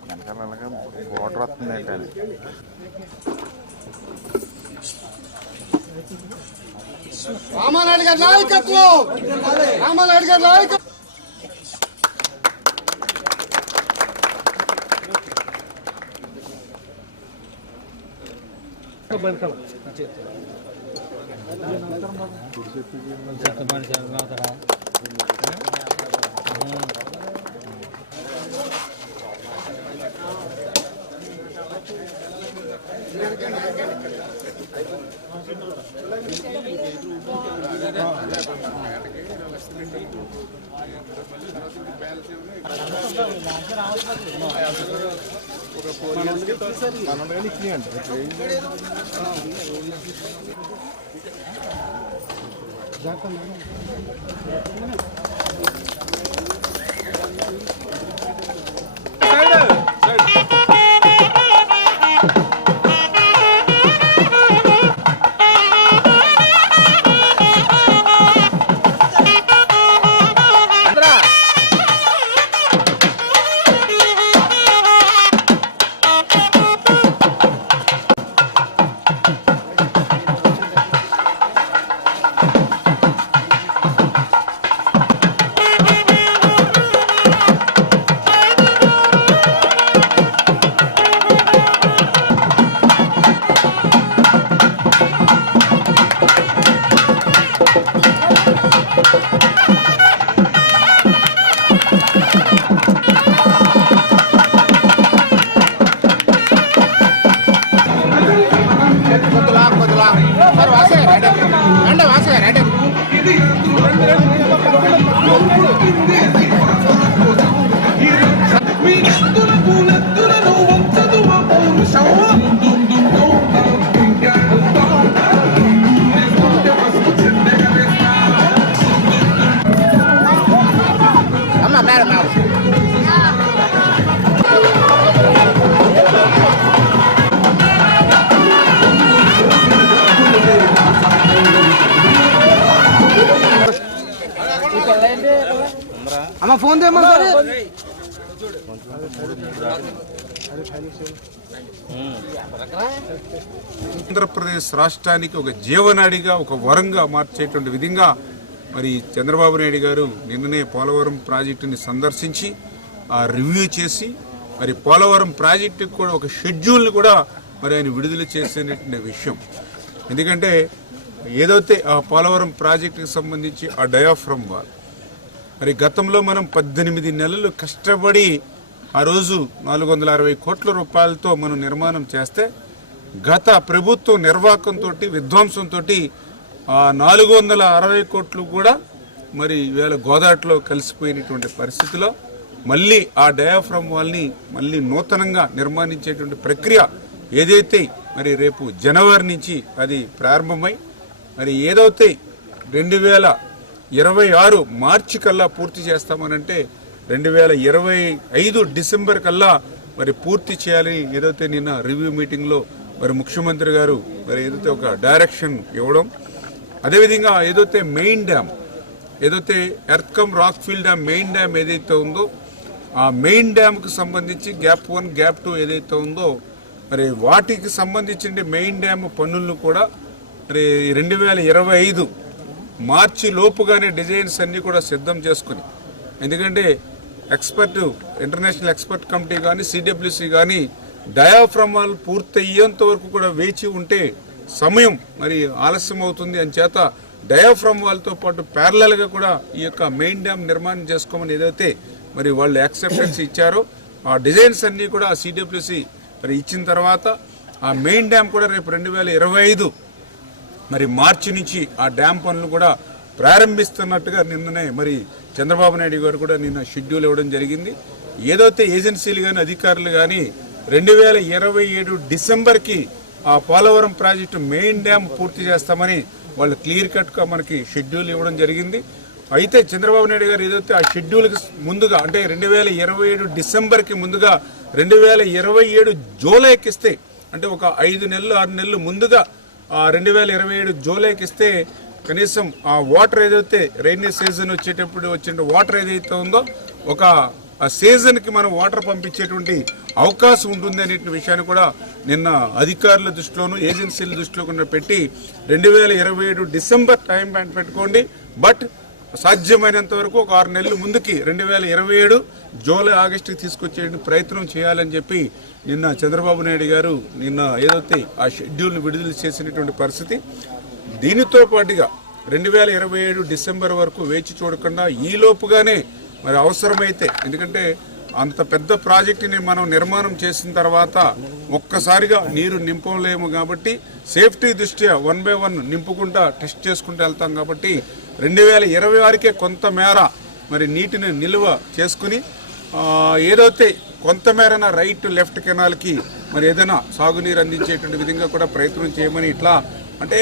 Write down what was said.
వెనకాల అలాగా వాటర్ వస్తుంది ఏంటండి రామానాయుడు గారి నాయకత్వం! రామానాయుడు గారి నాయకత్వం! బ్యాలెన్స్ జాగ్రత్త ఫోన్ చేయమని ఆంధ్రప్రదేశ్ రాష్ట్రానికి ఒక జీవనాడిగా ఒక వరంగా మార్చేటువంటి విధంగా మరి చంద్రబాబు నాయుడు గారు నిన్ననే పోలవరం ప్రాజెక్టుని సందర్శించి ఆ రివ్యూ చేసి మరి పోలవరం ప్రాజెక్టుకి కూడా ఒక షెడ్యూల్ని కూడా మరి ఆయన విడుదల చేసేటువంటి విషయం. ఎందుకంటే ఏదైతే ఆ పోలవరం ప్రాజెక్టుకి సంబంధించి ఆ డయాఫ్రమ్ వాల్ మరి గతంలో మనం పద్దెనిమిది నెలలు కష్టపడి ఆ రోజు నాలుగు వందల అరవై కోట్ల రూపాయలతో మనం నిర్మాణం చేస్తే గత ప్రభుత్వ నిర్వాహకంతో విధ్వంసంతో ఆ నాలుగు వందల అరవై కోట్లు కూడా మరి ఇవాళ గోదాట్లో కలిసిపోయినటువంటి పరిస్థితిలో మళ్ళీ ఆ డయాఫ్రమ్ వాల్ని మళ్ళీ నూతనంగా నిర్మాణించేటువంటి ప్రక్రియ ఏదైతే మరి రేపు జనవరి నుంచి అది ప్రారంభమై మరి ఏదైతే రెండు వేల ఇరవై ఆరు మార్చి కల్లా పూర్తి చేస్తామనంటే రెండు వేల ఇరవై ఐదు డిసెంబర్ కల్లా మరి పూర్తి చేయాలని ఏదైతే నిన్న రివ్యూ మీటింగ్లో మరి ముఖ్యమంత్రి గారు మరి ఏదైతే ఒక డైరెక్షన్ ఇవ్వడం అదేవిధంగా ఏదైతే మెయిన్ డ్యామ్ ఏదైతే earth cum rock field dam main dam ఏదైతే ఉందో ఆ మెయిన్ డ్యామ్కి సంబంధించి గ్యాప్ వన్ గ్యాప్ టూ ఏదైతే ఉందో మరి వాటికి సంబంధించిన మెయిన్ డ్యామ్ పనులను కూడా మరి రెండు వేల ఇరవై ఐదు మార్చి లోపుగానే డిజైన్స్ అన్నీ కూడా సిద్ధం చేసుకుని. ఎందుకంటే ఎక్స్పర్ట్ ఇంటర్నేషనల్ ఎక్స్పర్ట్ కమిటీ కానీ సిడబ్ల్యూసి కానీ డయాఫ్రమాల్ పూర్తయ్యేంత వరకు కూడా వేచి ఉంటే సమయం మరి ఆలస్యం అవుతుంది. అని చేత డయాఫ్రమ్ వాళ్ళతో పాటు ప్యారలల్గా కూడా ఈ యొక్క మెయిన్ డ్యామ్ నిర్మాణం చేసుకోమని ఏదైతే మరి వాళ్ళు యాక్సెప్టెన్స్ ఇచ్చారో ఆ డిజైన్స్ అన్నీ కూడా ఆ సిడబ్ల్యూసి మరి ఇచ్చిన తర్వాత ఆ మెయిన్ డ్యామ్ కూడా రేపు రెండు వేల ఇరవై ఐదు మరి మార్చి నుంచి ఆ డ్యామ్ పనులు కూడా ప్రారంభిస్తున్నట్టుగా నిన్ననే మరి చంద్రబాబు నాయుడు గారు కూడా నిన్న షెడ్యూల్ ఇవ్వడం జరిగింది. ఏదైతే ఏజెన్సీలు కానీ అధికారులు కానీ రెండు వేల ఇరవై ఏడు డిసెంబర్కి ఆ పోలవరం ప్రాజెక్టు మెయిన్ డ్యామ్ పూర్తి చేస్తామని వాళ్ళు క్లియర్ కట్గా మనకి షెడ్యూల్ ఇవ్వడం జరిగింది. అయితే చంద్రబాబు నాయుడు గారు ఏదైతే ఆ షెడ్యూల్కి ముందుగా అంటే రెండు వేల ఇరవై ఏడు డిసెంబర్కి ముందుగా రెండు వేల ఇరవై ఏడు జూలైకి ఇస్తే అంటే ఒక ఐదు నెలలు ఆరు నెలలు ముందుగా రెండు వేల ఇరవై ఏడు జూలైకి ఇస్తే కనీసం ఆ వాటర్ ఏదైతే రైనీ సీజన్ వచ్చేటప్పుడు వచ్చిన వాటర్ ఏదైతే ఉందో ఒక సీజన్కి మనం వాటర్ పంపించేటువంటి అవకాశం ఉంటుంది అనే విషయాన్ని కూడా నిన్న అధికారుల దృష్టిలోను ఏజెన్సీల దృష్టిలో కూడా పెట్టి రెండు వేల ఇరవై ఏడు డిసెంబర్ టైం పెట్టుకోండి. బట్ సాధ్యమైనంత వరకు ఒక ఆరు నెలలు ముందుకి రెండు వేల ఇరవై ఏడు జూలై ఆగస్టుకి తీసుకొచ్చే ప్రయత్నం చేయాలని చెప్పి నిన్న చంద్రబాబు నాయుడు గారు నిన్న ఏదైతే ఆ షెడ్యూల్ను విడుదల చేసినటువంటి పరిస్థితి దీనితో పాటుగా రెండు వేల ఇరవై ఏడు డిసెంబర్ వరకు వేచి చూడకుండా ఈ లోపుగానే మరి అవసరమైతే ఎందుకంటే అంత పెద్ద ప్రాజెక్టుని మనం నిర్మాణం చేసిన తర్వాత ఒక్కసారిగా నీరు నింపలేము కాబట్టి సేఫ్టీ దృష్ట్యా వన్ బై వన్ నింపుకుంటా టెస్ట్ చేసుకుంటూ వెళ్తాం కాబట్టి రెండు వేల ఇరవై వరకే కొంతమేర మరి నీటిని నిల్వ చేసుకుని ఏదైతే కొంతమేరన రైట్ లెఫ్ట్ కెనాల్కి మరి ఏదైనా సాగునీరు అందించేటువంటి విధంగా కూడా ప్రయత్నం చేయమని ఇట్లా అంటే